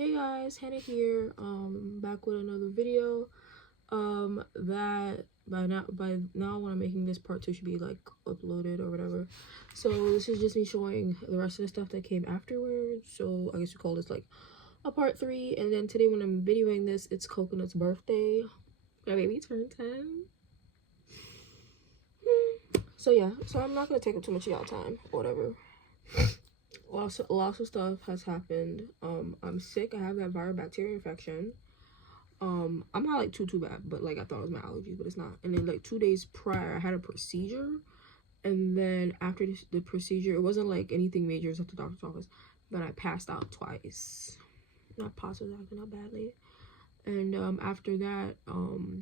Hey guys, Hannah here, back with another video. That by now when I'm making this, part 2 should be like uploaded or whatever. So this is just me showing the rest of the stuff that came afterwards. So I guess we call this like a part 3. And then today when I'm videoing this, it's Coconut's birthday. My baby turned 10. So yeah, so I'm not gonna take up too much of y'all time or whatever. Lots of stuff has happened. I'm sick. I have that viral bacteria infection. I'm not like too bad, but like I thought it was my allergies, but it's not. And then like 2 days prior, I had a procedure, and then after the procedure, it wasn't like anything major. It was at the doctor's office, but I passed out twice. Not possibly acting out badly. And after that,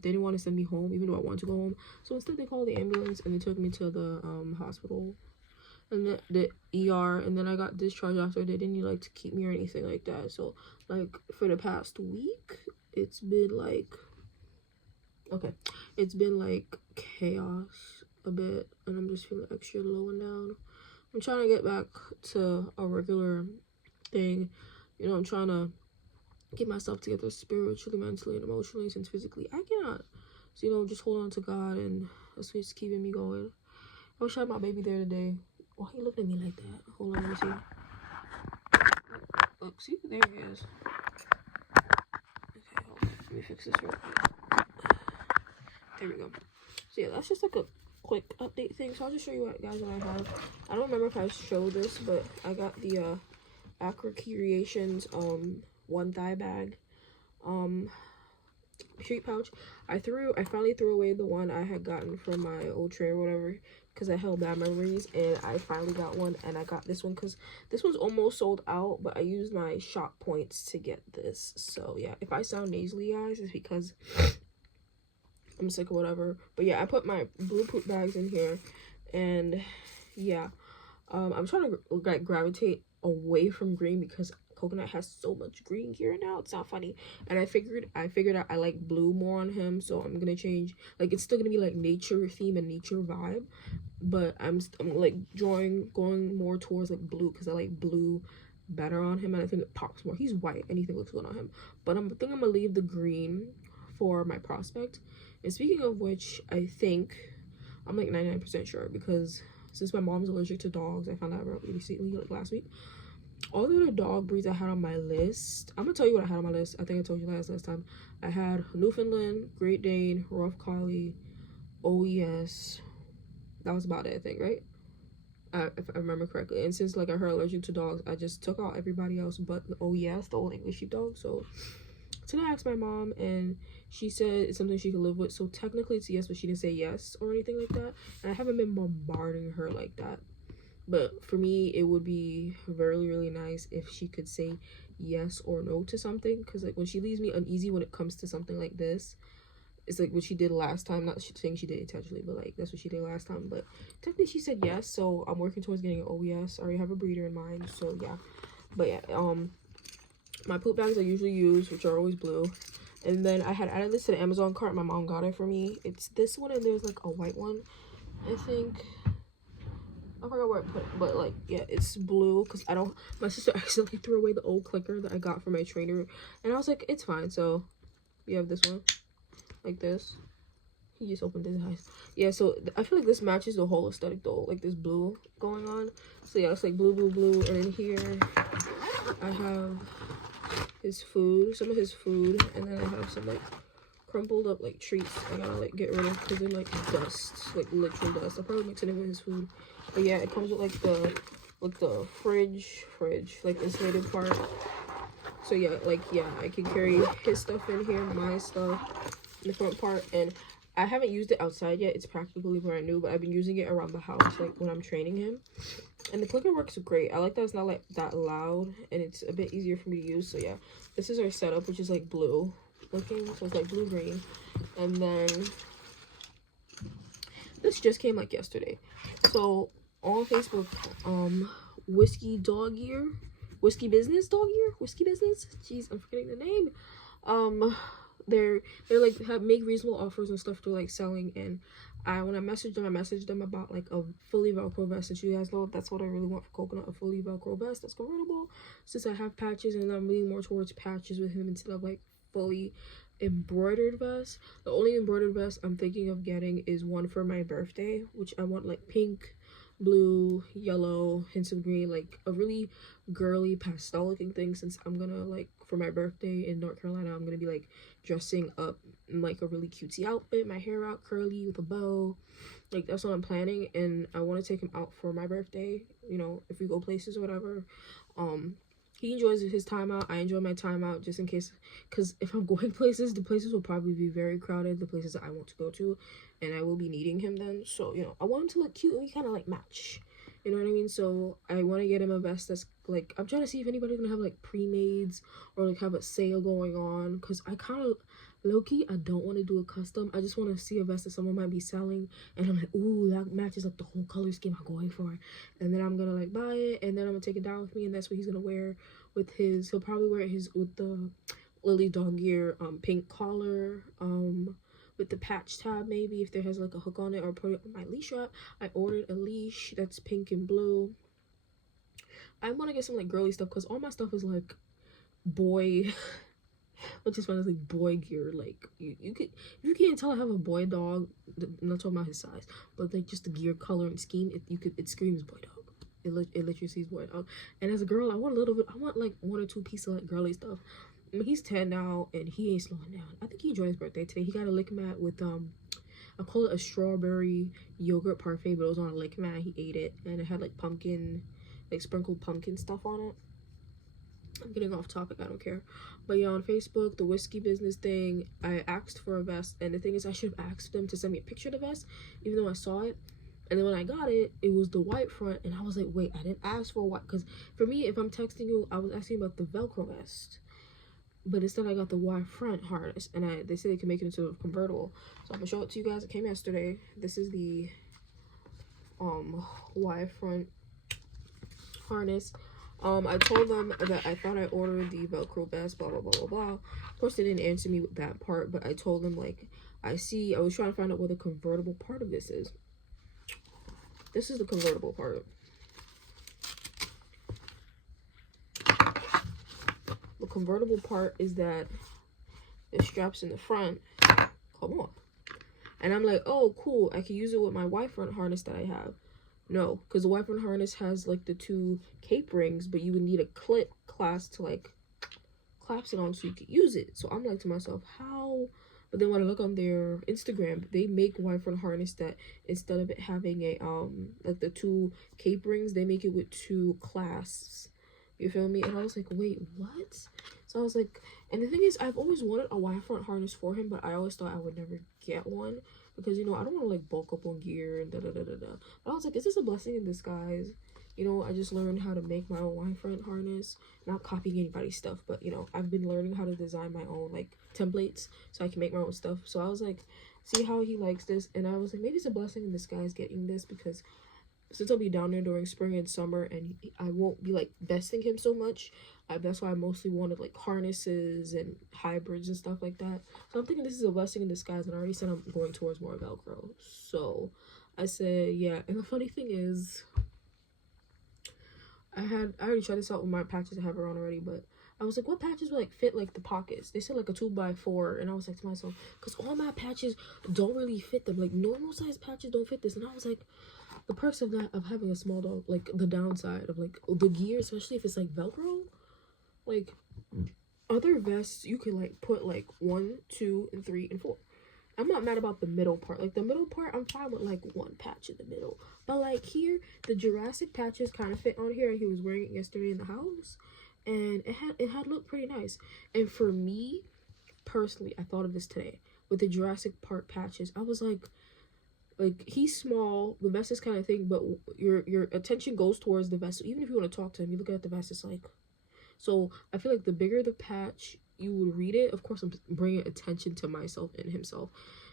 they didn't want to send me home, even though I wanted to go home. So instead, they called the ambulance and they took me to the hospital and the ER, and then I got discharged after. They didn't like to keep me or anything like that. So like for the past week, it's been like chaos a bit, and I'm just feeling extra low and down. I'm trying to get back to a regular thing, you know. I'm trying to get myself together spiritually, mentally, and emotionally, since physically I cannot. So, you know, just hold on to God, and that's what's keeping me going. I wish I had my baby there today. Why are you looking at me like that? Hold on, let me see. Look, see, there he is. Okay, hold on. Let me fix this real quick. There we go. So yeah, that's just like a quick update thing. So I'll just show you what guys what I have. I don't remember if I showed this, but I got the Acra Creations one thigh bag street pouch. I finally threw away the one I had gotten from my old trainer or whatever, because I held bad memories, and I finally got one, and I got this one because this one's almost sold out, but I used my shop points to get this. So yeah, if I sound nasally, guys, it's because I'm sick or whatever. But yeah, I put my blue poop bags in here, and yeah, I'm trying to like gravitate away from green because Coconut has so much green gear now. It's not funny. And I figured out I like blue more on him, so I'm gonna change. Like, it's still gonna be like nature theme and nature vibe, but I'm like going more towards like blue because I like blue better on him, and I think it pops more. He's white, anything looks good on him, but I think I'm gonna leave the green for my prospect. And speaking of which, I think I'm like 99% sure, because since my mom's allergic to dogs, I found out really recently, like last week. All the other dog breeds I had on my list, I'm gonna tell you what I had on my list. I think I told you last time. I had Newfoundland, Great Dane, Rough Collie, OES. That was about it, I think, right? If I remember correctly. And since like I heard allergic to dogs, I just took out everybody else but the OES, the Old English Sheepdog. So today I asked my mom, and she said it's something she could live with. So technically it's yes, but she didn't say yes or anything like that. And I haven't been bombarding her like that. But for me, it would be really nice if she could say yes or no to something. Because like when she leaves me uneasy when it comes to something like this, it's like what she did last time. Not saying she did intentionally, but like that's what she did last time. But technically she said yes, so I'm working towards getting an OES. I already have a breeder in mind, so yeah. But yeah, my poop bags I usually use, which are always blue. And then I had added this to the Amazon cart. My mom got it for me. It's this one, and there's like a white one, I think. I forgot where I put it, but like yeah, it's blue because my sister accidentally threw away the old clicker that I got from my trainer, and I was like, it's fine. So we have this one, like this. He just opened his eyes. Yeah, so I feel like this matches the whole aesthetic though, like this blue going on. So yeah, it's like blue, and in here I have his food, some of his food, and then I have some like crumpled up like treats I gotta like get rid of because they're like dust, like literal dust. I'll probably mix it in with his food. But yeah, it comes with like the fridge like insulated part. So yeah, I can carry his stuff in here, my stuff in the front part. And I haven't used it outside yet. It's practically brand new, but I've been using it around the house, like when I'm training him. And the clicker works great. I like that it's not like that loud, and it's a bit easier for me to use. So yeah, this is our setup, which is like blue looking, so it's like blue green. And then this just came like yesterday. So on Facebook, Whiskey Business, jeez, I'm forgetting the name. they're like make reasonable offers and stuff. They're like selling, and when I messaged them about like a fully Velcro vest, and you guys know that's what I really want for Coconut, a fully Velcro vest that's convertible, since I have patches, and I'm leaning more towards patches with him instead of like fully embroidered vest. The only embroidered vest I'm thinking of getting is one for my birthday, which I want like pink, blue, yellow, hints of green, like a really girly pastel looking thing, since I'm gonna like for my birthday in North Carolina, I'm gonna be like dressing up in like a really cutesy outfit, my hair out curly with a bow. Like that's what I'm planning, and I want to take him out for my birthday, you know, if we go places or whatever. He enjoys his time out, I enjoy my time out, just in case, because if I'm going places, the places will probably be very crowded, the places that I want to go to, and I will be needing him then. So, you know, I want him to look cute and we kind of like match, you know what I mean? So I want to get him a vest that's like, I'm trying to see if anybody's gonna have like pre-mades or like have a sale going on, because I kind of low-key, I don't want to do a custom. I just want to see a vest that someone might be selling, and I'm like, ooh, that matches like the whole color scheme I'm going for, and then I'm gonna like buy it, and then I'm gonna take it down with me, and that's what he's gonna wear with his, he'll probably wear his with the Lily Dog Gear pink collar with the patch tab, maybe if there has like a hook on it, or put it on my leash wrap. I ordered a leash that's pink and blue. I want to get some like girly stuff, because all my stuff is like boy which is fun, is like boy gear. Like you can't tell I have a boy dog. I'm not talking about his size, but like just the gear color and scheme, it screams boy dog. It literally sees boy dog. And as a girl, I want a little bit, I want like one or two pieces of like girly stuff. I mean, he's 10 now and he ain't slowing down. I think he enjoyed his birthday today. He got a lick mat with I call it a strawberry yogurt parfait, but it was on a lick mat. He ate it, and it had like pumpkin, like sprinkled pumpkin stuff on it. I'm getting off topic, I don't care. But yeah, on Facebook, the whiskey business thing, I asked for a vest, and the thing is, I should have asked them to send me a picture of the vest, even though I saw it. And then when I got it, it was the white front, and I was like, wait, I didn't ask for a white, because for me, if I'm texting you, I was asking about the Velcro vest, but instead I got the white front harness, and they say they can make it into a convertible. So I'm gonna show it to you guys. It came yesterday. This is the white front harness. I told them that I thought I ordered the Velcro vest, blah blah blah blah blah. Of course, they didn't answer me with that part, but I told them like, I was trying to find out where the convertible part of this is. This is the convertible part. The convertible part is that the straps in the front come off, and I'm like, oh cool, I can use it with my white front harness that I have. No, because the white front harness has like the two cape rings, but you would need a clip clasp to like clasp it on so you could use it. So I'm like to myself, how? But then when I look on their Instagram, they make white front harness that instead of it having a like the two cape rings, they make it with two clasps. You feel me? And I was like, wait, what? So I was like, and the thing is, I've always wanted a white front harness for him, but I always thought I would never get one, because, you know, I don't want to like bulk up on gear and da-da-da-da-da. But I was like, is this a blessing in disguise? You know, I just learned how to make my own white front harness, not copying anybody's stuff, but, you know, I've been learning how to design my own like templates so I can make my own stuff. So I was like, see how he likes this, and I was like, maybe it's a blessing in disguise getting this, because since I'll be down there during spring and summer, and I won't be like vesting him so much, that's why I mostly wanted like harnesses and hybrids and stuff like that. So I'm thinking this is a blessing in disguise, and I already said I'm going towards more Velcro. So I said, yeah. And the funny thing is, I already tried this out with my patches I have on already, but I was like, what patches would like fit like the pockets? They said like a 2x4, and I was like to myself, because all my patches don't really fit them. Like normal size patches don't fit this, and I was like, the perks of that, of having a small dog, like the downside of like the gear, especially if it's like Velcro, like other vests you can like put like 1, 2, and 3, and 4. I'm not mad about the middle part. Like the middle part, I'm fine with like one patch in the middle, but like here, the Jurassic patches kind of fit on here, and he was wearing it yesterday in the house, and it had looked pretty nice. And for me personally, I thought of this today with the Jurassic Park patches. I was like he's small, the vest is kind of thing, but your attention goes towards the vest. So even if you want to talk to him, you look at the vest, it's like, so I feel like the bigger the patch, you would read it. Of course, I'm bringing attention to myself and himself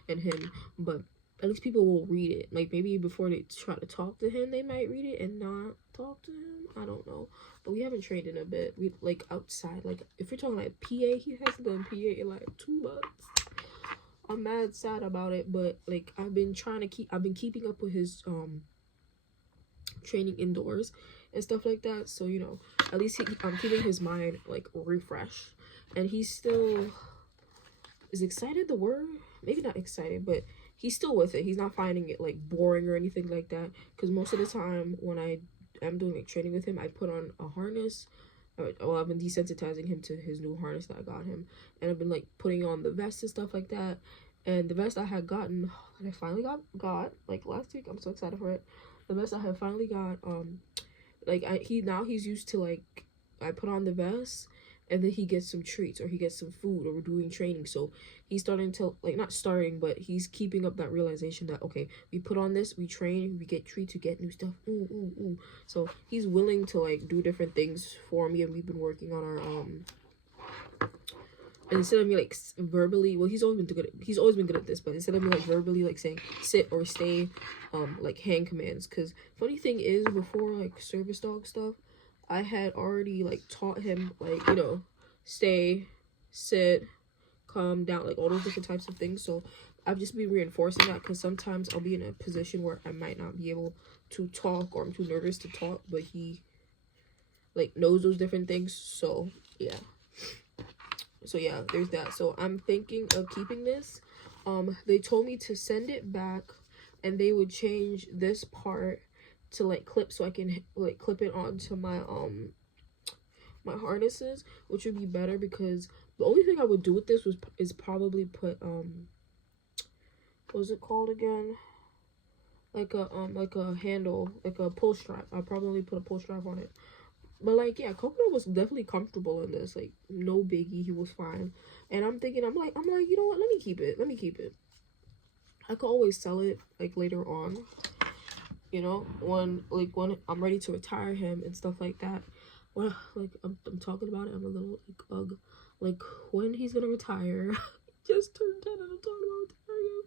and him, but at least people will read it. Like maybe before they try to talk to him, they might read it and not talk to him. I don't know, but we haven't trained in a bit. We like outside, like if you're talking like PA, he hasn't done PA in like 2 months. I'm mad sad about it, but like I've been keeping up with his training indoors and stuff like that, so you know, at least I'm keeping his mind like refreshed, and he still is excited. The word, maybe not excited, but he's still with it. He's not finding it like boring or anything like that, because most of the time when I am doing like training with him, I put on a harness. Well, I've been desensitizing him to his new harness that I got him, and I've been like putting on the vest and stuff like that. And the vest I had gotten, that I finally got like last week, I'm so excited for it. The vest I had finally got, like he's used to like, I put on the vest and then he gets some treats or he gets some food, or we're doing training, so he's starting to like, not starting, but he's keeping up that realization that okay, we put on this, we train, we get treats, we get new stuff, so he's willing to like do different things for me, and we've been working on our and instead of me like verbally, well, he's always been good at this, but instead of me like verbally like saying sit or stay, like hand commands, because funny thing is, before like service dog stuff, I had already like taught him like, you know, stay, sit, calm down, like all those different types of things. So I've just been reinforcing that, because sometimes I'll be in a position where I might not be able to talk, or I'm too nervous to talk, but he like knows those different things. So yeah, there's that. So I'm thinking of keeping this. They told me to send it back, and they would change this part to like clip, so I can like clip it onto my my harnesses, which would be better, because the only thing I would do with this is probably put what was it called again, like a handle, like a pull strap. I'll probably put a pull strap on it. But like, yeah, Coconut was definitely comfortable in this, like no biggie, he was fine. And I'm thinking, I'm like, you know what, let me keep it. I could always sell it like later on, you know, when I'm ready to retire him and stuff like that. Well, like I'm talking about it, I'm a little like ugh, like when he's gonna retire. Just turned 10 and I'm talking about retiring him.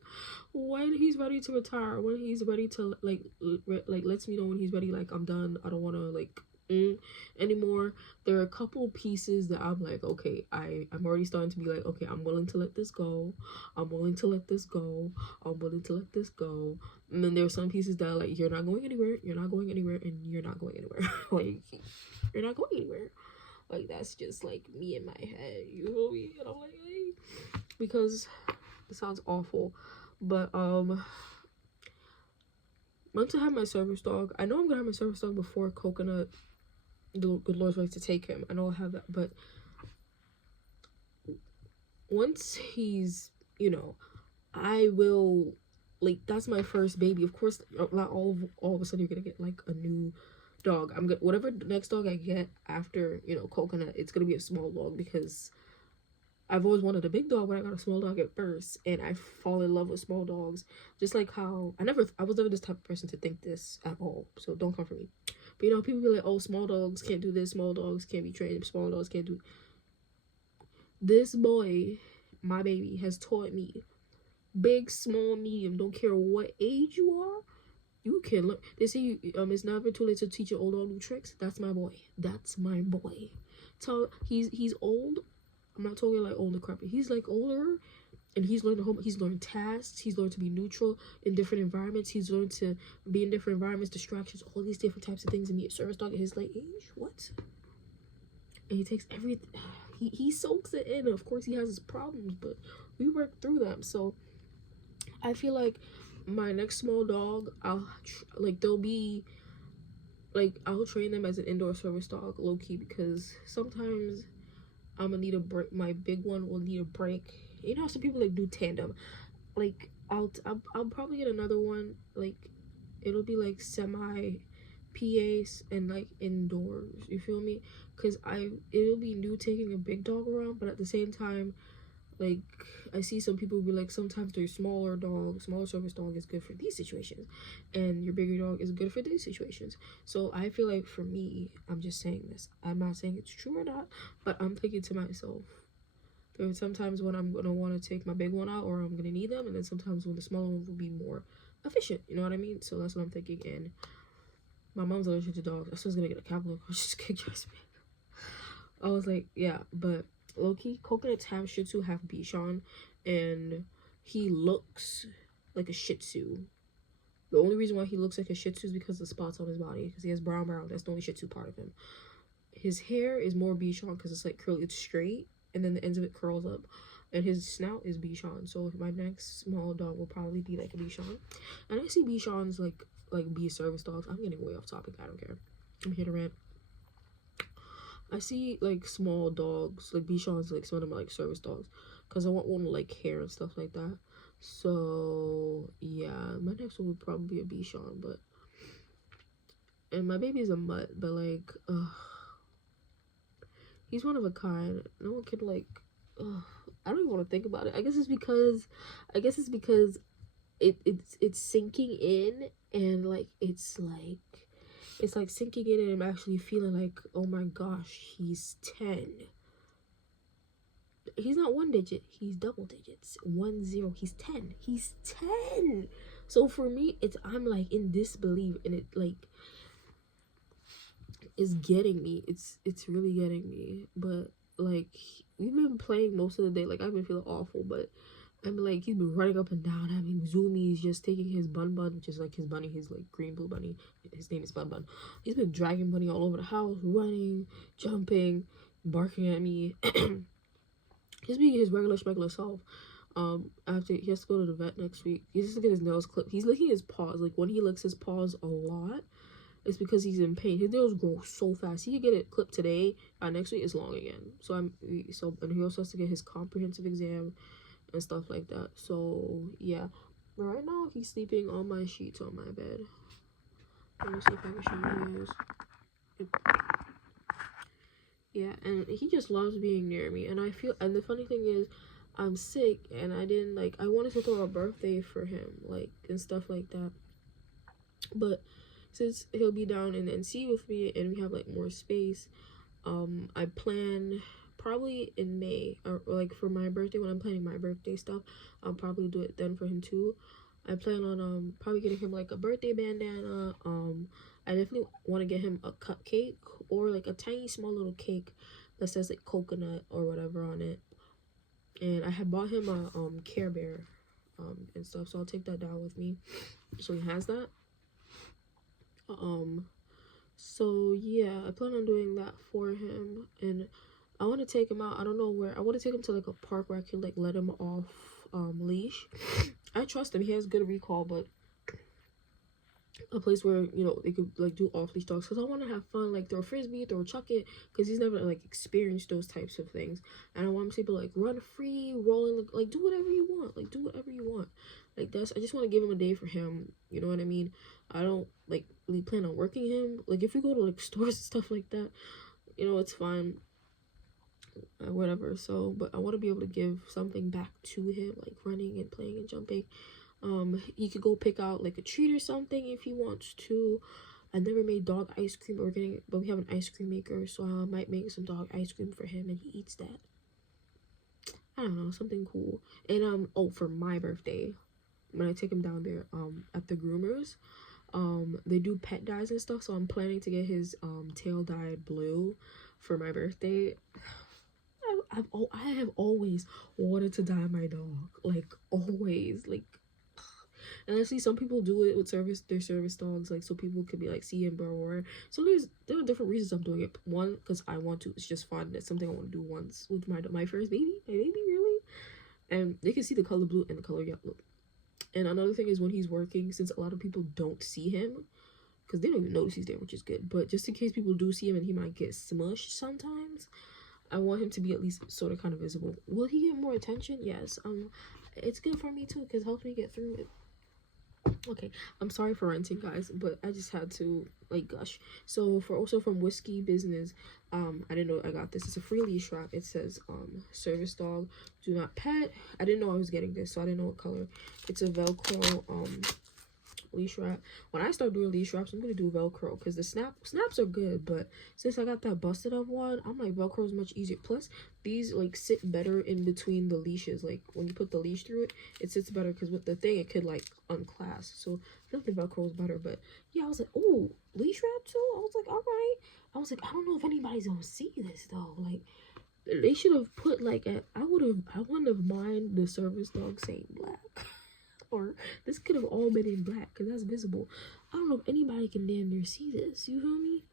When he's ready to retire, when he's ready to like lets me know when he's ready, like I'm done, I don't want to like anymore. There are a couple pieces that I'm like, okay, I'm already starting to be like, okay, I'm willing to let this go, I'm willing to let this go, I'm willing to let this go. And then there's some pieces that are like, you're not going anywhere, and you're not going anywhere like you're not going anywhere. Like that's just like me in my head, you know me? And I'm like, hey, because it sounds awful, but once I have my service dog, I know I'm gonna have my service dog before Coconut, the good Lord's ready to take him. I know I'll have that, but once he's, you know, I will, like, that's my first baby. Of course, not all of a sudden you're gonna get like a new dog. I'm gonna, whatever next dog I get after, you know, Coconut, it's gonna be a small dog, because I've always wanted a big dog, but I got a small dog at first, and I fall in love with small dogs. Just like how I was never this type of person to think this at all, so don't come for me. But you know, people be like, oh, small dogs can't do this, small dogs can't be trained, small dogs can't do. This boy, my baby, has taught me big, small, medium, don't care what age you are, you can learn. They say it's never too late to teach an old dog new tricks. That's my boy. That's my boy. So he's old. I'm not talking like old decrepit. He's like older, and he's learned tasks. He's learned to be neutral in different environments. He's learned to be in different environments, distractions, all these different types of things. And be a service dog at his late age. What? And he takes everything. He soaks it in. Of course, he has his problems, but we work through them. So I feel like my next small dog, I'll train them as an indoor service dog, low key, because sometimes I'm gonna need a break. My big one will need a break. You know how some people like do tandem. Like I'll probably get another one. Like it'll be like semi PAs and like indoors. You feel me? Cause it'll be new taking a big dog around, but at the same time, like I see some people be like, sometimes their smaller service dog is good for these situations, and your bigger dog is good for these situations. So I feel like for me, I'm just saying this, I'm not saying it's true or not, but I'm thinking to myself, there are sometimes when I'm gonna want to take my big one out, or I'm gonna need them, and then sometimes when the smaller one will be more efficient, you know what I mean? So that's what I'm thinking. And My mom's allergic to dogs. I was gonna get a Cavalier because she's kicked your me. I was like, yeah, but low-key, Coconuts have Shih Tzu, have Bichon, and he looks like a Shih Tzu. The only reason why he looks like a Shih Tzu is because of the spots on his body, because he has brown. That's the only Shih Tzu part of him. His hair is more Bichon because it's like curly, it's straight, and then the ends of it curls up. And his snout is Bichon. So my next small dog will probably be like a Bichon. And I see Bichons like be service dogs. I'm getting way off topic. I don't care. I'm here to rant. I see like small dogs, like Bichons, like some of them are like service dogs, because I want one with like hair and stuff like that. So yeah, my next one would probably be a Bichon, but and my baby is a mutt, but like he's one of a kind. No one can like I don't even want to think about it. I guess it's because it's sinking in, and like it's like sinking in, and I'm actually feeling like, oh my gosh, he's 10. He's not one digit, he's double digits. 10, he's 10. He's 10. So for me, I'm like in disbelief, and it like is getting me. It's really getting me. But like we've been playing most of the day. Like I've been feeling awful, but I'm like, he's been running up and down, having zoomies, just taking his Bun, which is like his bunny, his like green blue bunny. His name is Bun. He's been dragging Bunny all over the house, running, jumping, barking at me. He's being his regular self. After he has to go to the vet next week, he has to get his nails clipped. He's licking his paws. Like when he licks his paws a lot, it's because he's in pain. His nails grow so fast. He could get it clipped today. Next week it's long again. And he also has to get his comprehensive exam and stuff like that. So yeah, right now he's sleeping on my sheets on my bed. Let me see if I can show you guys. Yeah, and he just loves being near me, and and the funny thing is, I'm sick, and I wanted to throw a birthday for him, like, and stuff like that, but since he'll be down in NC with me, and we have like more space, I plan probably in May, or like for my birthday, when I'm planning my birthday stuff, I'll probably do it then for him too. I plan on probably getting him like a birthday bandana. I definitely want to get him a cupcake, or like a tiny small little cake that says like coconut or whatever on it. And I had bought him a Care Bear and stuff, so I'll take that down with me, so he has that. So yeah, I plan on doing that for him, and I want to take him out. I don't know where. I want to take him to like a park where I can like let him off leash. I trust him. He has good recall, but a place where, you know, they could like do off leash dogs, because I want to have fun, like throw a frisbee, throw a chuck it, because he's never like experienced those types of things, and I want him to be like run free, rolling, like do whatever you want, like that's, I just want to give him a day for him, you know what I mean? I don't like really plan on working him. Like if we go to like stores and stuff like that, you know, it's fine, whatever. So but I want to be able to give something back to him, like running and playing and jumping. He could go pick out like a treat or something if he wants to. I never made dog ice cream, but we have an ice cream maker, so I might make some dog ice cream for him, and he eats that. I don't know, something cool. And oh, for my birthday, when I take him down there at the groomers, they do pet dyes and stuff, so I'm planning to get his tail dyed blue for my birthday. I have always wanted to dye my dog, like always, like. And I see some people do it with their service dogs, like so people could be like, see him, bro, or so there are different reasons I'm doing it. One, because I want to, it's just fun. It's something I want to do once with my first baby, really. And they can see the color blue and the color yellow. And another thing is when he's working, since a lot of people don't see him, because they don't even notice he's there, which is good, but just in case people do see him and he might get smushed sometimes, I want him to be at least sort of kind of visible. Will he get more attention? Yes. It's good for me too, because it helps me get through it. Okay, I'm sorry for ranting, guys, but I just had to like gush. So also from Whiskey Business, I didn't know I got this. It's a free leash wrap. It says service dog, do not pet. I didn't know I was getting this, so I didn't know what color. It's a Velcro leash wrap. When I start doing leash wraps, I'm gonna do Velcro because the snaps are good, but since I got that busted up one, I'm like Velcro is much easier. Plus, these like sit better in between the leashes. Like when you put the leash through it, it sits better because with the thing it could like unclasp. So I feel like the Velcro is better. But yeah, I was like, oh, leash wrap too. I was like, all right. I was like, I don't know if anybody's gonna see this though. Like they should have put like I wouldn't have mind the service dog saying black. Or this could have all been in black because that's visible. I don't know if anybody can damn near see this. You feel me?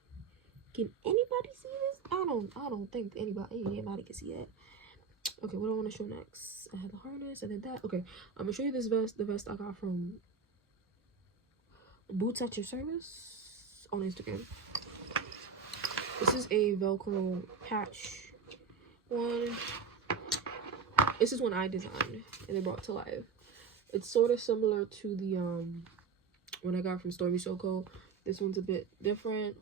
Can anybody see this? I don't think anybody can see that. Okay, what do I want to show next? I have the harness and then that. Okay, I'm gonna show you this vest. The vest I got from Boots at Your Service on Instagram. This is a Velcro patch one. This is one I designed and they brought to life. It's sort of similar to the one I got from Stormy Soko. This one's a bit different.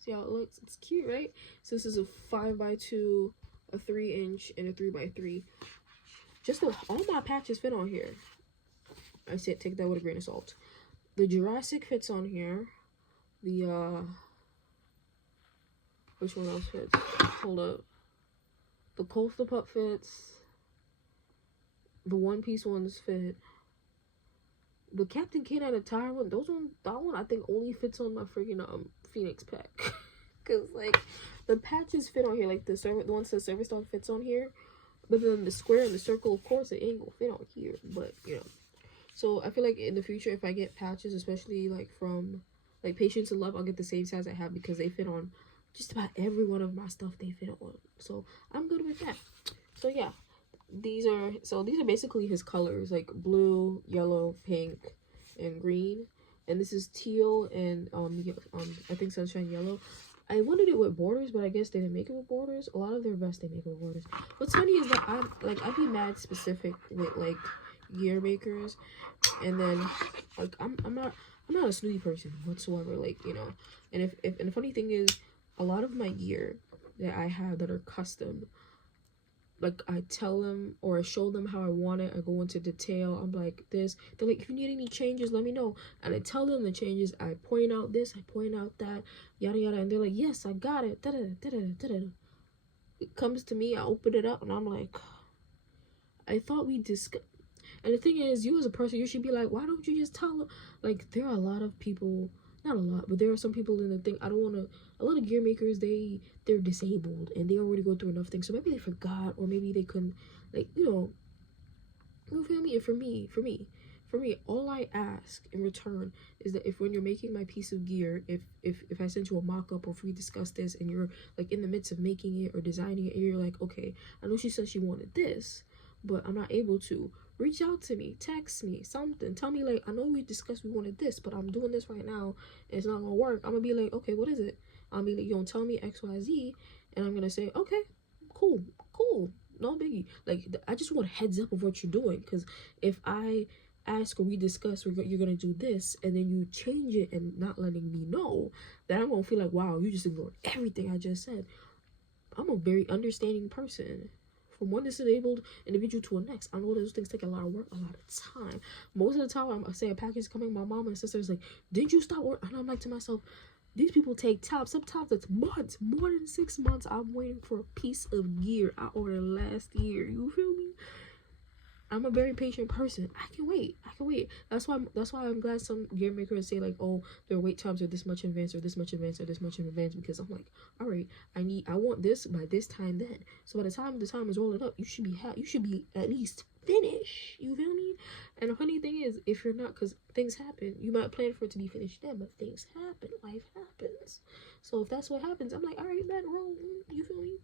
See how it looks? It's cute, right? So this is a 5x2, a 3-inch, and a 3x3. Just all my patches fit on here. I said take that with a grain of salt. The Jurassic fits on here. The which one else fits? Hold up. The Coastal Pup fits. The One Piece ones fit. The Captain Canine attire one, that one I think only fits on my freaking Phoenix pack. Cause like the patches fit on here, like the ones that service dog fits on here, but then the square and the circle, of course, it ain't gonna fit on here. But you know, so I feel like in the future, if I get patches, especially like from like Patience and Love, I'll get the same size I have because they fit on just about every one of my stuff. They fit on, so I'm good with that. So yeah. These are basically his colors, like blue, yellow, pink, and green. And this is teal and I think sunshine yellow. I wanted it with borders, but I guess they didn't make it with borders. A lot of their vests they make it with borders. What's funny is that I'd be mad specific with like gear makers, and then like I'm not a snooty person whatsoever. Like, you know, and and the funny thing is, a lot of my gear that I have that are custom, like I tell them or I show them how I want it. I go into detail. I'm like this. They're like, if you need any changes, let me know. And I tell them the changes. I point out this. I point out that. Yada yada. And they're like, yes, I got it. It comes to me. I open it up and I'm like, I thought we discussed. And the thing is, you as a person, you should be like, why don't you just tell them? Like, there are a lot of people. Not a lot, but there are some people in the thing. I don't want to. A lot of gear makers, they're disabled and they already go through enough things. So maybe they forgot, or maybe they couldn't. Like, you feel me? And for me, all I ask in return is that if when you're making my piece of gear, if I send you a mock-up or if we discuss this and you're like in the midst of making it or designing it, and you're like, okay, I know she said she wanted this, but I'm not able to. Reach out to me, text me, something. Tell me, like, I know we discussed we wanted this, but I'm doing this right now and it's not gonna work. I'm gonna be like, okay, what is it? I'll be like, you don't tell me XYZ, and I'm gonna say, okay, cool, no biggie. Like, I just want a heads up of what you're doing, because if I ask or we discuss you're gonna do this and then you change it and not letting me know, then I'm gonna feel like, wow, you just ignored everything I just said. I'm a very understanding person. From one disabled individual to a next, I know those things take a lot of work, a lot of time. Most of the time, I say a package is coming, my mom and sister is like, didn't you stop work? And I'm like to myself, these people take time. Sometimes it's months, more than 6 months. I'm waiting for a piece of gear I ordered last year. You feel me? I'm a very patient person. I can wait. That's why I'm glad some gear makers say like, oh, their wait times are this much in advance or this much in advance or this much in advance, because I'm like, all right, I want this by this time then. So by the time is rolling up, you should be at least finished. You feel me? And the funny thing is, if you're not, because things happen, you might plan for it to be finished then, but things happen. Life happens. So if that's what happens, I'm like, all right, man, roll. You feel me?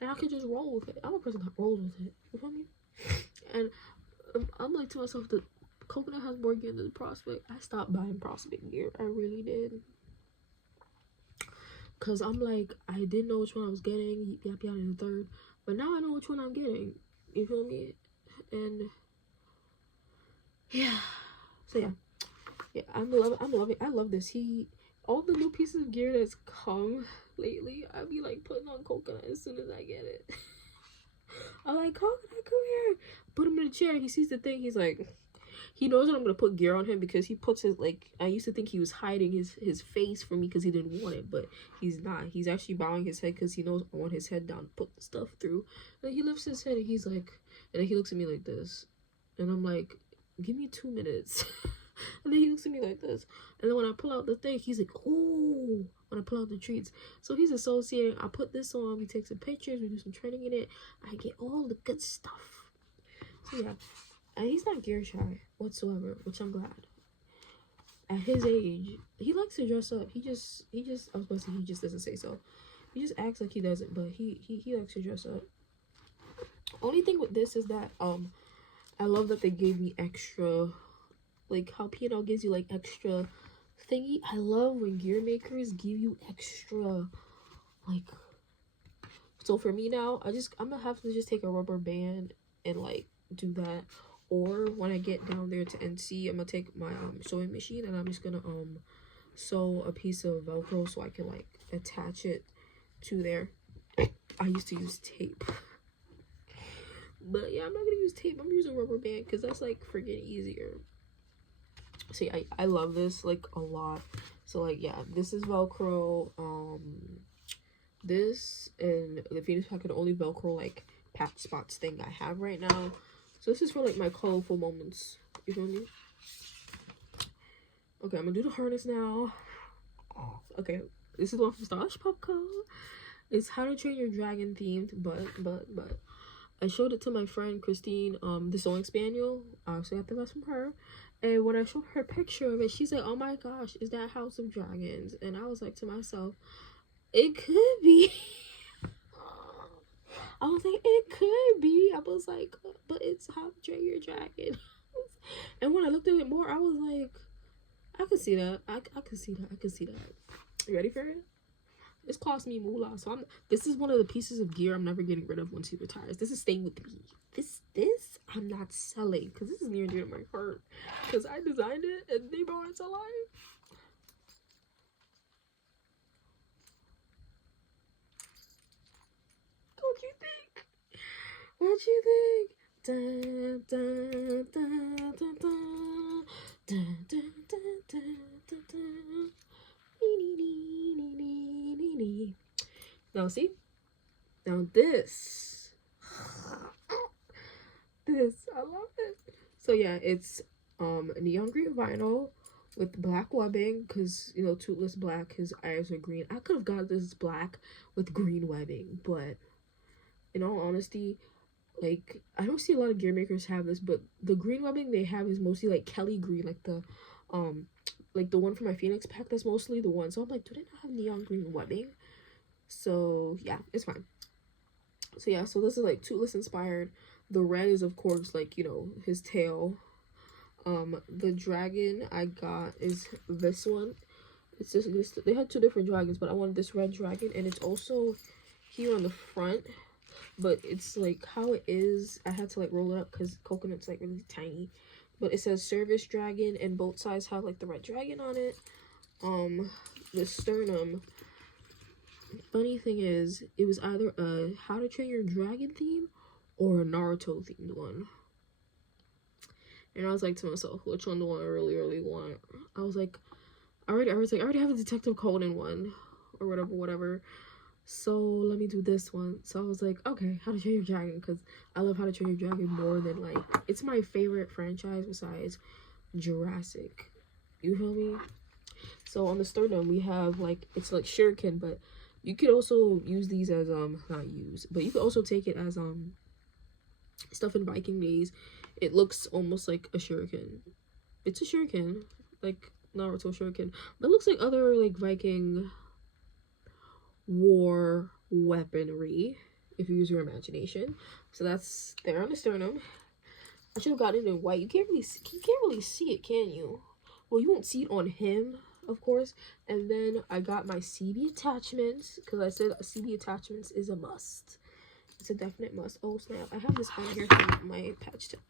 And I can just roll with it. I'm a person that rolls with it. You feel me? And I'm like to myself, the Coconut has more gear than Prospect. I stopped buying Prospect gear. I really did. Because I'm like, I didn't know which one I was getting. Yap yap in the third. But now I know which one I'm getting. You feel me? And yeah. So yeah. I'm loving. I love this. All the new pieces of gear that's come lately, I be like putting on Coconut as soon as I get it. I'm like, Coconut, come here. Put him in a chair. He sees the thing. He's like, he knows that I'm gonna put gear on him because he puts his, like, I used to think he was hiding his face from me because he didn't want it, but he's not. He's actually bowing his head because he knows I want his head down, put the stuff through. And he lifts his head and he's like, and then he looks at me like this, and I'm like, give me 2 minutes. And then he looks at me like this, and then when I pull out the thing, he's like, oh, when I pull out the treats. So he's associating. I put this on, we take some pictures, we do some training in it, I get all the good stuff. So yeah, and he's not gear shy whatsoever, which I'm glad. At his age, he likes to dress up. He just I was going to say he just doesn't say so. He just acts like he doesn't, but he likes to dress up. Only thing with this is that I love that they gave me extra, like how P&L gives you like extra thingy. I love when gear makers give you extra, like, so for me now, I'm gonna have to just take a rubber band and like do that. Or when I get down there to NC, I'm gonna take my sewing machine and I'm just gonna sew a piece of Velcro so I can like attach it to there. I used to use tape, but yeah, I'm not gonna use tape. I'm using rubber band because that's like freaking easier. See, I love this like a lot. So like, yeah, this is Velcro. This and the Phoenix Pack are the only Velcro like patch spots thing I have right now. So this is for like my colorful moments. You feel me? Okay, I'm gonna do the harness now. Okay, this is one from Stylish Popcorn. It's How to Train Your Dragon themed, but I showed it to my friend Christine, the sewing spaniel. I also got the rest from her. And when I showed her a picture of it, she's like, oh my gosh, is that House of Dragons? And I was like to myself, it could be. I was like, it could be. I was like, but it's How to Train Your Dragon. And when I looked at it more, I was like, I could see that. I could see that. I could see that. You ready for it? This cost me moolah, so this is one of the pieces of gear I'm never getting rid of once he retires. This is staying with me. This I'm not selling because this is near and dear to my heart because I designed it and they brought it to life. What you think? What you think? Dun, dun, dun, dun, dun, dun, dun, dun, dun, dun, dun. Now see, now this I love it. So yeah, it's neon green vinyl with black webbing because, you know, Toothless Black, his eyes are green. I could have got this black with green webbing, but in all honesty, like, I don't see a lot of gear makers have this, but the green webbing they have is mostly like Kelly green, like the one from my Phoenix Pack. That's mostly the one. So I'm like, do they not have neon green webbing? So yeah, it's fine. So yeah, so this is like Toothless inspired. The red is of course like, you know, his tail. The dragon I got is this one. It's just this. They had two different dragons, but I wanted this red dragon, and it's also here on the front. But it's like how it is. I had to like roll it up because coconut's like really tiny. But it says service dragon, and both sides have like the red dragon on it. The sternum. Funny thing is, it was either a How to Train Your Dragon theme or a Naruto themed one. And I was like to myself, which one do I really want? I was like, I already have a Detective Conan one or whatever. So let me do this one. So I was like, okay, How to Train Your Dragon, because I love How to Train Your Dragon more than like, it's my favorite franchise besides Jurassic. You feel me? So on the sternum we have like, it's like shuriken, but you could also use these as not use, but you could also take it as stuff in Viking days. It looks almost like a shuriken. It's a shuriken, like Naruto shuriken, but it looks like other like Viking war weaponry if you use your imagination. So that's there on the sternum. I should have gotten it in white. You can't really see it, can you? Well, you won't see it on him, of course. And then I got my CB attachments because I said CB attachments is a must. It's a definite must. Oh snap, I have this on here from my patch tip.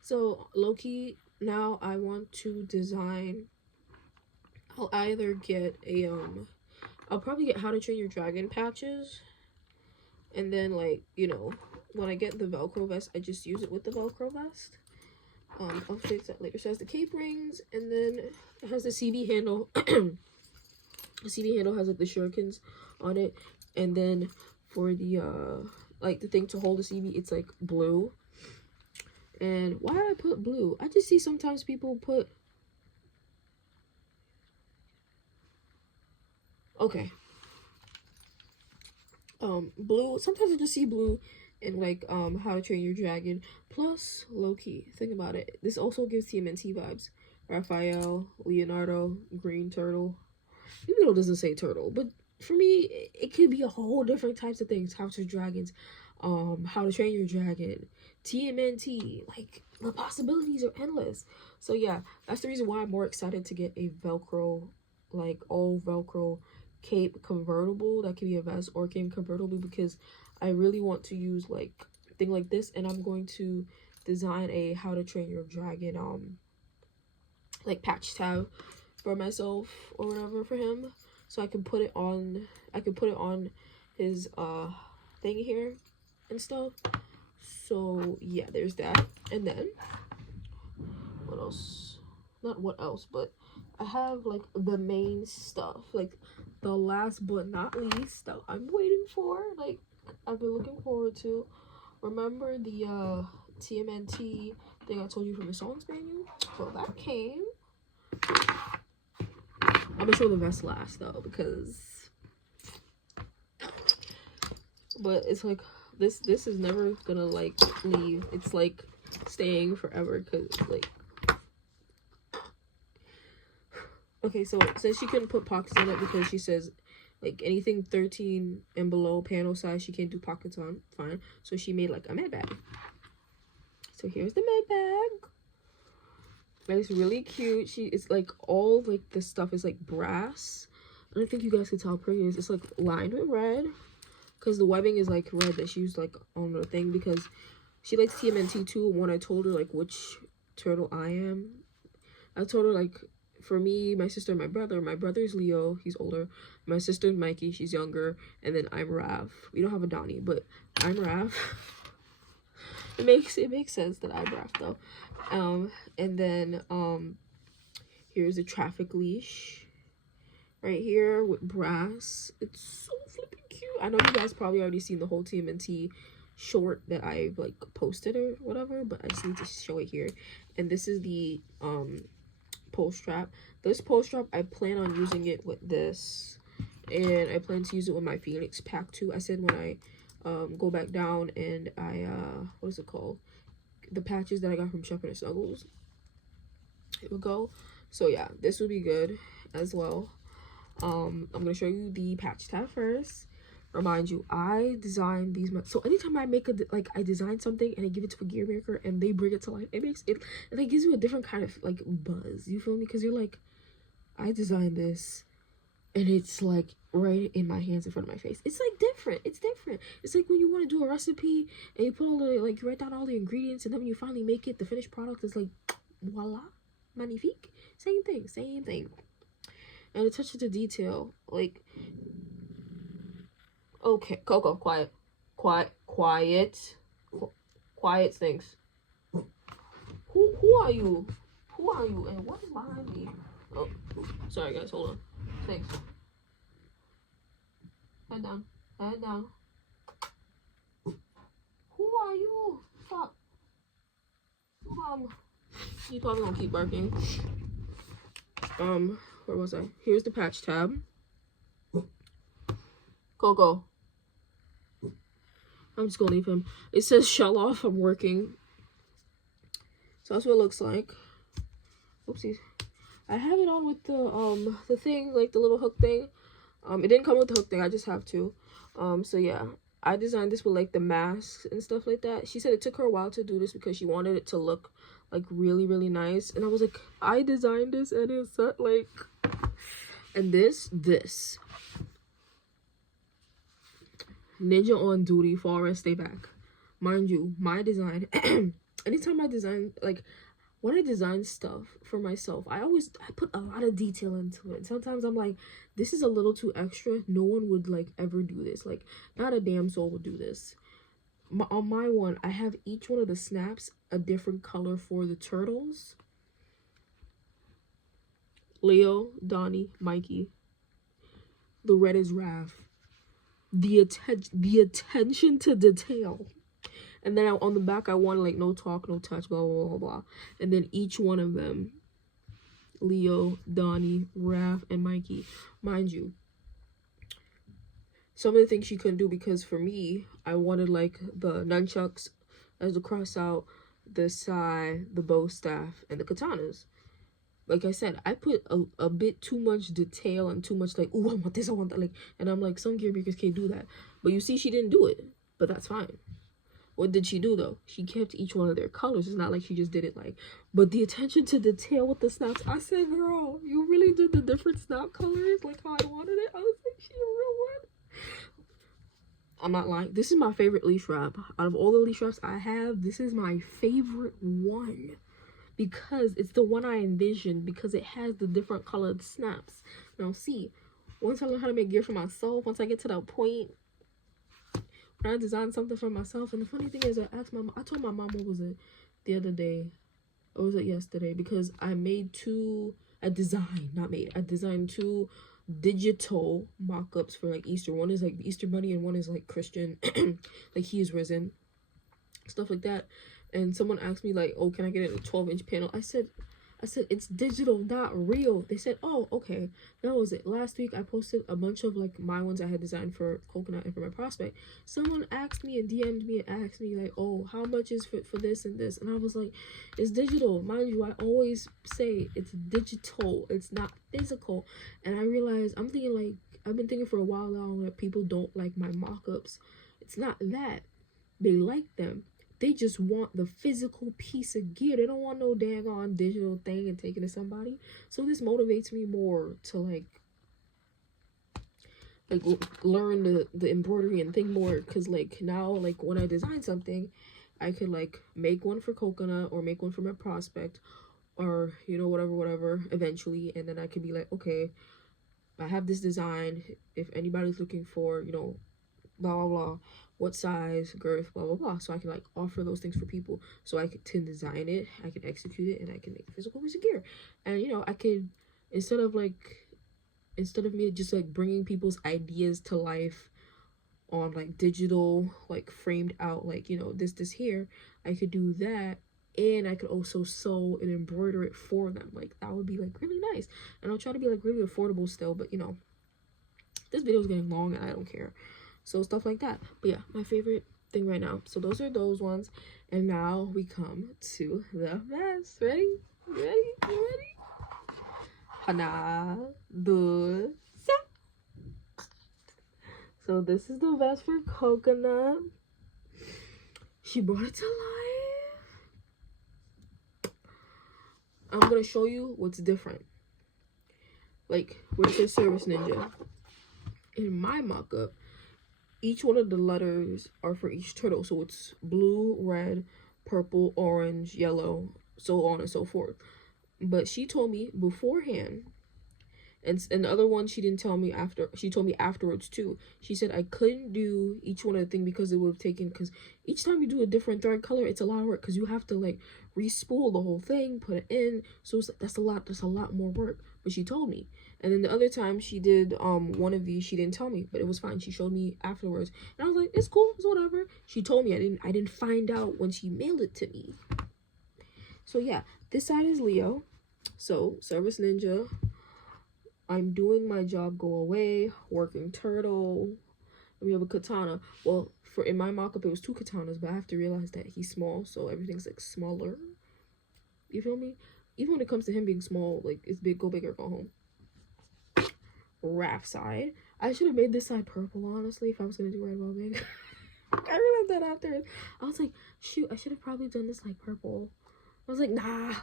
So low-key, now I want to design, I'll either get a I'll probably get How to Train Your Dragon patches, and then like, you know, when I get the Velcro vest, I just use it with the Velcro vest. I'll that later. So it has the cape rings, and then it has the CB handle. The CB handle has like the shurikens on it, and then for the like the thing to hold the CB, it's like blue. And why did I put blue? I just see sometimes people put, okay, blue. Sometimes I just see blue in like How to Train Your Dragon. Plus, low-key, think about it, this also gives TMNT vibes. Raphael, Leonardo, green turtle, even though it doesn't say turtle, but for me it could be a whole different types of things. House of Dragons, How to Train Your Dragon, TMNT, like the possibilities are endless. So yeah, that's the reason why I'm more excited to get a Velcro, like all Velcro cape convertible that can be a vest or cape convertible, because I really want to use like a thing like this, and I'm going to design a How to Train Your Dragon like patch tab for myself or whatever for him, so I can put it on his thing here and stuff. So yeah, there's that. And then what else? Not what else, but I have like the main stuff, like the last but not least that I'm waiting for, like I've been looking forward to. Remember the TMNT thing I told you from the songs menu? So that came. I'm gonna show the vest last though, because but it's like this is never gonna like leave. It's like staying forever, because like, okay, so it says she couldn't put pockets in it because she says like anything 13 and below panel size she can't do pockets on. Fine, so she made like a med bag. So here's the med bag. And it's really cute. It's like all like this stuff is like brass. And I think you guys can tell how pretty it is. It's like lined with red, because the webbing is like red that she used like on the thing, because she likes TMNT too. When I told her like which turtle I am, I told her like, for me, my sister, my brother's Leo, he's older, my sister's Mikey, she's younger, and then I'm Rav. We don't have a Donnie, but I'm Rav. It makes sense that I'm Rav though. And then here's a traffic leash right here with brass. It's so flipping cute. I know you guys probably already seen the whole TMNT short that I like posted or whatever, but I just need to show it here. And this is the pull strap. This pull strap, I plan on using it with this, and I plan to use it with my Phoenix pack too. I said when I go back down and I what is it called, the patches that I got from Shepherd and Snuggles, it will go. So yeah, this would be good as well. I'm gonna show you the patch tab first. Remind you, I designed these, so anytime I make I design something and I give it to a gear maker and they bring it to life, it like gives you a different kind of like buzz, you feel me? Because you're like, I designed this and it's like right in my hands, in front of my face. It's like different. It's different. It's like when you want to do a recipe and you put all the, like, you write down all the ingredients, and then when you finally make it, the finished product is like voila, magnifique. Same thing. And attention to detail, like, okay, Coco, quiet, things. Who are you? And what is behind me? Oh, sorry guys, hold on. Thanks. Head down. Who are you? Stop. You probably gonna keep barking. Where was I? Here's the patch tab. Coco. I'm just gonna leave him. It says shell off, I'm working. So that's what it looks like. Oopsies. I have it on with the thing, like the little hook thing. It didn't come with the hook thing, I just have to. So yeah, I designed this with like the masks and stuff like that. She said it took her a while to do this because she wanted it to look like really, really nice. And I was like, I designed this and it's like, and this Ninja on duty, fall rest, stay back. Mind you, my design, anytime I design, like, when I design stuff for myself, I put a lot of detail into it. Sometimes I'm like, this is a little too extra. No one would like ever do this. Like, not a damn soul would do this. on my one, I have each one of the snaps a different color for the turtles. Leo, Donnie, Mikey. The red is Raph. The attention to detail. And then on the back, I want like no talk, no touch, blah, blah, blah, blah. And then each one of them, Leo, Donnie, Raph, and Mikey. Mind you, some of the things she couldn't do, because for me, I wanted like the nunchucks as the cross out, the sai, the bow staff, and the katanas. Like I said, I put a bit too much detail and too much like, oh, I want this, I want that. Like, and I'm like, some gear makers can't do that. But you see, she didn't do it. But that's fine. What did she do though? She kept each one of their colors. It's not like she just did it like, but the attention to detail with the snaps. I said, girl, you really did the different snap colors like how I wanted it. I was like, she a real one. I'm not lying. This is my favorite leash wrap. Out of all the leash wraps I have, this is my favorite one. Because it's the one I envisioned, because it has the different colored snaps. Now see, once I learn how to make gear for myself, once I get to that point, when I design something for myself, and the funny thing is, I told my mom, what was it, the other day, or was it yesterday, because I designed two digital mock-ups for like Easter. One is like the Easter Bunny, and one is like Christian, like he is risen, stuff like that. And someone asked me like, oh, can I get it a 12-inch panel? I said it's digital, not real. They said, oh, okay. That was it. Last week I posted a bunch of like my ones I had designed for Coconut and for my prospect. Someone asked me and DM'd me and asked me like, oh, how much is for this and this? And I was like, it's digital. Mind you, I always say it's digital, it's not physical. And I realized, I'm thinking like, I've been thinking for a while now that people don't like my mock-ups. It's not that. They like them. They just want the physical piece of gear. They don't want no dang on digital thing and taking it to somebody. So this motivates me more to like learn the embroidery and think more. Because like now, like when I design something, I could like make one for Coconut or make one for my prospect, or you know, whatever eventually. And then I could be like, okay, I have this design. If anybody's looking for, you know, blah blah blah, what size, girth, blah blah blah, so I can like offer those things for people. So I can design it, I can execute it, and I can make a physical piece of gear. And you know, I could, instead of me just like bringing people's ideas to life on like digital, like framed out, like, you know, this here, I could do that, and I could also sew and embroider it for them. Like that would be like really nice. And I'll try to be like really affordable still, but you know, this video is getting long and I don't care. So stuff like that. But yeah, my favorite thing right now. So those are those ones. And now we come to the vest. Ready? Hana the set. So this is the vest for Coconut. She brought it to life. I'm gonna show you what's different. Like with the Service Ninja. In my mock-up, each one of the letters are for each turtle. So it's blue, red, purple, orange, yellow, so on and so forth. But she told me beforehand, and the other one she didn't tell me after. She told me afterwards too. She said I couldn't do each one of the thing because it would have taken, because each time you do a different thread color, it's a lot of work, because you have to like re-spool the whole thing, put it in. So it's, that's a lot more work. But she told me. And then the other time she did one of these, she didn't tell me, but it was fine. She showed me afterwards, and I was like, it's cool, it's whatever. She told me. I didn't find out when she mailed it to me. So yeah, this side is Leo. So Service Ninja, I'm doing my job, go away, working turtle. And we have a katana. Well, in my mock-up it was 2 katanas, but I have to realize that he's small, so everything's like smaller. You feel me? Even when it comes to him being small, like it's big, go big or go home. Raph side. I should have made this side purple, honestly, if I was gonna do red, well big. I realized that after. I was like, shoot, I should have probably done this like purple. I was like, nah,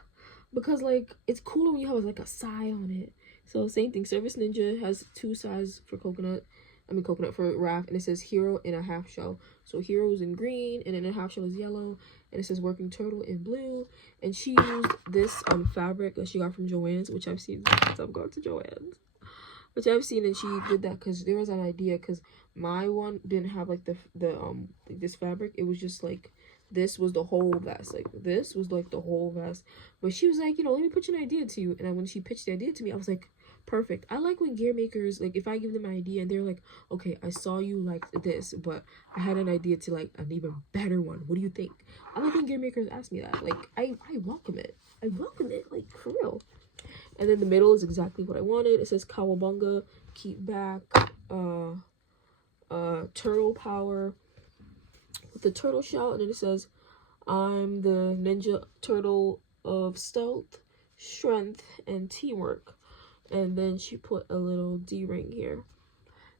because like it's cooler when you have like a side on it. So same thing. Service Ninja has 2 sides for Coconut. I mean Coconut for Raph, and it says hero in a half shell. So hero is in green, and then a half shell is yellow, and it says working turtle in blue. And she used this fabric that she got from Joann's, which I've seen since I've gone to Joann's. which I've seen, and she did that because there was an idea, because my one didn't have like like this fabric. It was just like this was the whole vest, like this was like the whole vest. But she was like, you know, let me pitch an idea to you. And then when she pitched the idea to me, I was like, perfect. I like when gear makers, like, if I give them an idea and they're like, okay, I saw you like this, but I had an idea to like an even better one. What do you think? I like when gear makers ask me that. Like, I welcome it. I welcome it, like, for real. And then the middle is exactly what I wanted. It says Kawabunga, keep back, turtle power with the turtle shell, and then it says, I'm the ninja turtle of stealth, strength, and teamwork. And then she put a little D ring here.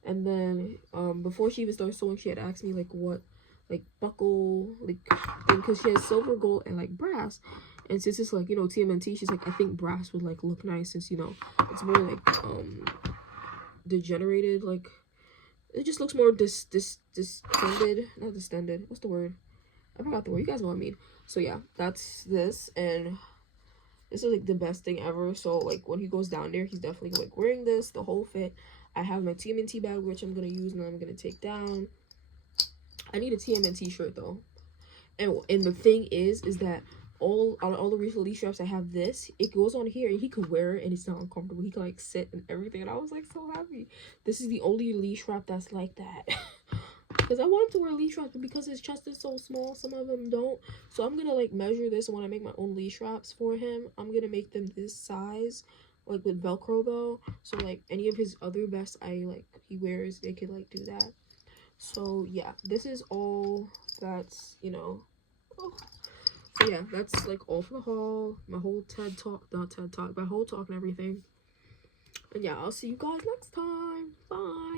And then before she even started sewing, she had asked me like what, like buckle, like, because she has silver, gold, and like brass. And since it's like, you know, TMNT, she's like, I think brass would like look nice, since, you know, it's more like degenerated, like it just looks more distended, not distended, what's the word? I forgot the word, you guys know what I mean. So yeah, that's this, and this is like the best thing ever. So like when he goes down there, he's definitely like wearing this, the whole fit. I have my TMNT bag, which I'm gonna use, and I'm gonna take down. I need a TMNT shirt though, and the thing is that all the recent straps, I have this. It goes on here, and he could wear it, and it's not uncomfortable. He can like sit and everything, and I was like so happy. This is the only Lee strap that's like that. Because I want him to wear Lee straps, but because his chest is so small, some of them don't. So I'm gonna like measure this, and when I make my own Lee straps for him, I'm gonna make them this size, like with Velcro though. So like any of his other vests he wears, they could like do that. So yeah, this is all that's, you know. Oh. So yeah, that's like all for the haul. My whole TED talk, not TED talk, my whole talk and everything. And yeah, I'll see you guys next time. Bye.